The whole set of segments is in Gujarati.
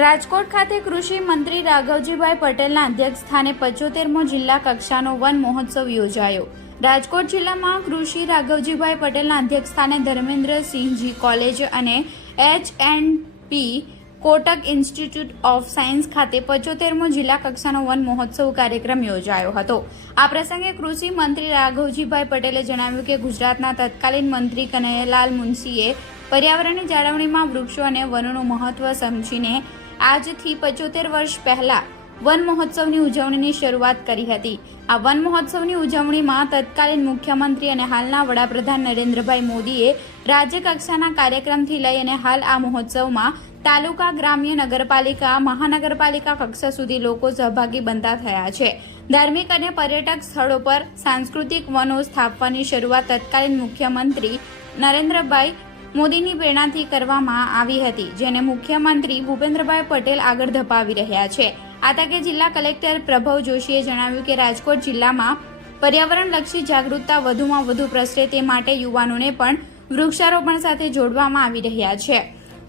રાજકોટ ખાતે કૃષિ મંત્રી રાઘવજીભાઈ પટેલના અધ્યક્ષ સ્થાને પચોતેરમો જિલ્લા કક્ષાનો વન મહોત્સવ યોજાયો. રાજકોટ જિલ્લામાં કૃષિ રાઘવજીભાઈ પટેલના અધ્યક્ષ સ્થાને ધર્મેન્દ્રસિંહજી કોલેજ અને H and P Kotak institute of science ખાતે પચોતેરમો જિલ્લા કક્ષાનો વન મહોત્સવ કાર્યક્રમ યોજાયો હતો. આ પ્રસંગે કૃષિ મંત્રી રાઘવજીભાઈ પટેલે જણાવ્યું કે ગુજરાતના તત્કાલીન મંત્રી કનૈયાલાલ મુનશીએ પર્યાવરણની જાળવણીમાં વૃક્ષો અને વનોનું મહત્વ સમજીને આજથી પચોતેર વર્ષ પહેલા વન મહોત્સવની ઉજવણીની શરૂઆત કરી હતી. આ વન મહોત્સવની ઉજવણીમાં તત્કાલીન મુખ્યમંત્રી અને હાલના વડાપ્રધાન નરેન્દ્રભાઈ મોદીએ રાજ્ય કક્ષાના કાર્યક્રમથી લઈ અને હાલ આ મહોત્સવમાં તાલુકા, ગ્રામ્ય, નગરપાલિકા, મહાનગરપાલિકા કક્ષા સુધી લોકો સહભાગી બનતા થયા છે. ધાર્મિક અને પર્યટક સ્થળો પર સાંસ્કૃતિક વનો સ્થાપવાની શરૂઆત તત્કાલીન મુખ્યમંત્રી નરેન્દ્રભાઈ મોદીની પ્રેરણાથી કરવામાં આવી હતી, જેને મુખ્યમંત્રી ભૂપેન્દ્રભાઈ પટેલ આગળ ધપાવી રહ્યા છે. આ તકે જિલ્લા કલેક્ટર પ્રભવ જોશીએ જણાવ્યું કે રાજકોટ જિલ્લામાં પર્યાવરણલક્ષી જાગૃતતા વધુમાં વધુ પ્રસરે તે માટે યુવાનોને પણ વૃક્ષારોપણ સાથે જોડવામાં આવી રહ્યા છે.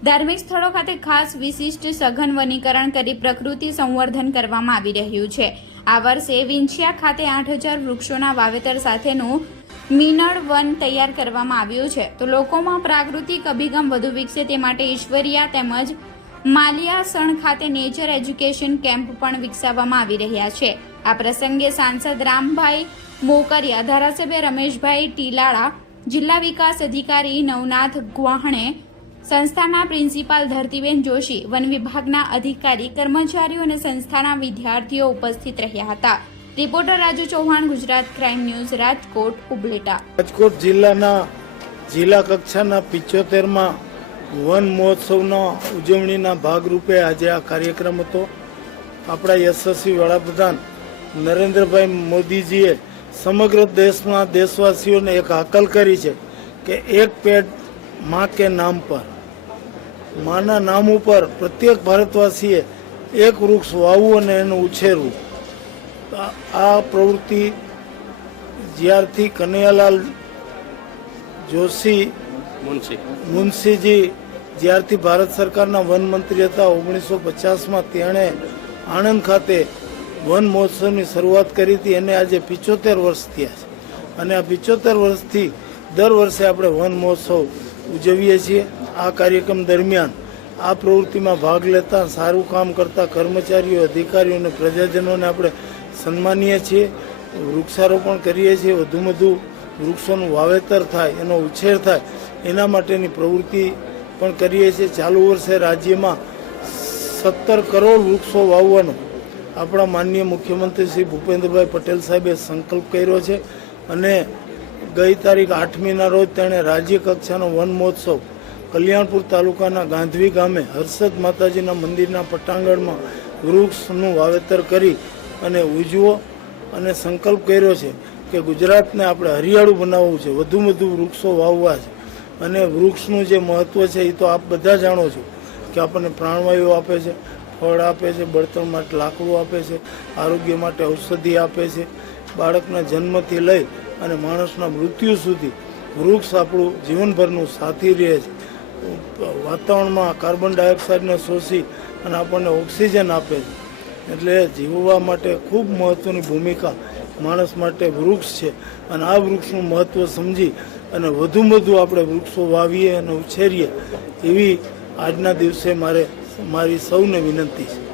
ધાર્મિક સ્થળો ખાતે ખાસ વિશિષ્ટ સઘન વનીકરણ કરી પ્રકૃતિ સંવર્ધન કરવામાં આવી રહ્યું છે. આ વર્ષે વિંછિયા ખાતે આઠ હજાર વૃક્ષોના વાવેતર સાથેનું મીનળ વન તૈયાર કરવામાં આવ્યું છે. તો લોકોમાં પ્રાકૃતિક અભિગમ વધુ વિકસે તે માટે ઈશ્વરિયા તેમજ માલિયાસણ ખાતે નેચર એજ્યુકેશન કેમ્પ પણ વિકસાવવામાં આવી રહ્યા છે. આ પ્રસંગે સાંસદ રામભાઈ મોકરિયા, ધારાસભ્ય રમેશભાઈ ટીલાળા, જિલ્લા વિકાસ અધિકારી નવનાથ ગુહાણે, સંસ્થાના પ્રિન્સિપાલ ધરતીબેન જોશી, વન વિભાગના અધિકારી, કર્મચારીઓ અને સંસ્થાના વિદ્યાર્થીઓ ઉપસ્થિત રહ્યા હતા. Reporter Raju Chauhan, Gujarat crime news, Rajkot Upleta Rajkot જિલ્લાના જિલ્લા કક્ષાના પિચોતેરમાં વન મહોત્સવના ઉજવણીના ભાગરૂપે આજે આ કાર્યક્રમ હતો. આપણા યશસ્વી વડાપ્રધાન નરેન્દ્રભાઈ મોદીજીએ સમગ્ર દેશના દેશવાસીઓને એક હાકલ કરી છે કે એક પેડમાં કે નામ પર. માના નામ ઉપર પ્રત્યેક ભારતવાસીએ એક વૃક્ષ વાવવું અને એનું ઉછેરવું. આ- પ્રવૃત્તિ જ્યારથી કનૈયાલાલ જોશી મુનશી. મુનશીજી જ્યારથી ભારત સરકારના વન મંત્રી હતા ઓગણીસો પચાસમાં તેણે આણંદ ખાતે વન મહોત્સવની શરૂઆત કરી હતી. એને આજે પિચોતેર વર્ષ થયા છે. અને આ પિચોતેર વર્ષથી દર વર્ષે આપણે વન મહોત્સવ ઉજવીએ છીએ. આ કાર્યક્રમ દરમિયાન આ પ્રવૃત્તિમાં ભાગ લેતા સારું કામ કરતા કર્મચારીઓ અધિકારીઓ અને પ્રજાજનોને આપણે સન્માનીએ છીએ, વૃક્ષારોપણ કરીએ છીએ વધુમાં વધુ વૃક્ષોનું વાવેતર થાય, એનો ઉછેર થાય, એના માટેની પ્રવૃત્તિ પણ કરીએ છીએ. ચાલુ વર્ષે રાજ્યમાં સત્તર કરોડ વૃક્ષો વાવવાનો આપણા માનનીય મુખ્યમંત્રી શ્રી ભૂપેન્દ્રભાઈ પટેલ સાહેબે સંકલ્પ કર્યો છે અને ગઈ તારીખ આઠમીના રોજ તેણે રાજ્ય કક્ષાનો વન મહોત્સવ કલ્યાણપુર તાલુકાના ગાંધવી ગામે હર્ષદ માતાજીના મંદિરના પટાંગણમાં વૃક્ષનું વાવેતર કરી અને ઉજવો અને સંકલ્પ કર્યો છે કે ગુજરાતને આપણે હરિયાળું બનાવવું છે, વધુ વધુ વૃક્ષો વાવવા છે. અને વૃક્ષનું જે મહત્વ છે એ તો આપ બધા જાણો છો કે આપણને પ્રાણવાયુ આપે છે, ફળ આપે છે, બળતણ માટે લાકડું આપે છે, આરોગ્ય માટે ઔષધિ આપે છે. બાળકના જન્મથી લઈ અને માણસના મૃત્યુ સુધી વૃક્ષ આપણું જીવનભરનું સાથી રહે છે. વાતાવરણમાં કાર્બન ડાયોક્સાઇડને શોષી અને આપણને ઓક્સિજન આપે છે. એટલે જીવવા માટે ખૂબ મહત્વની ભૂમિકા માણસ માટે વૃક્ષ છે. અને આ વૃક્ષનું મહત્વ સમજી અને વધુમાં વધુ આપણે વૃક્ષો વાવીએ અને ઉછેરીએ એવી આજના દિવસે મારે, મારી સૌને વિનંતી છે.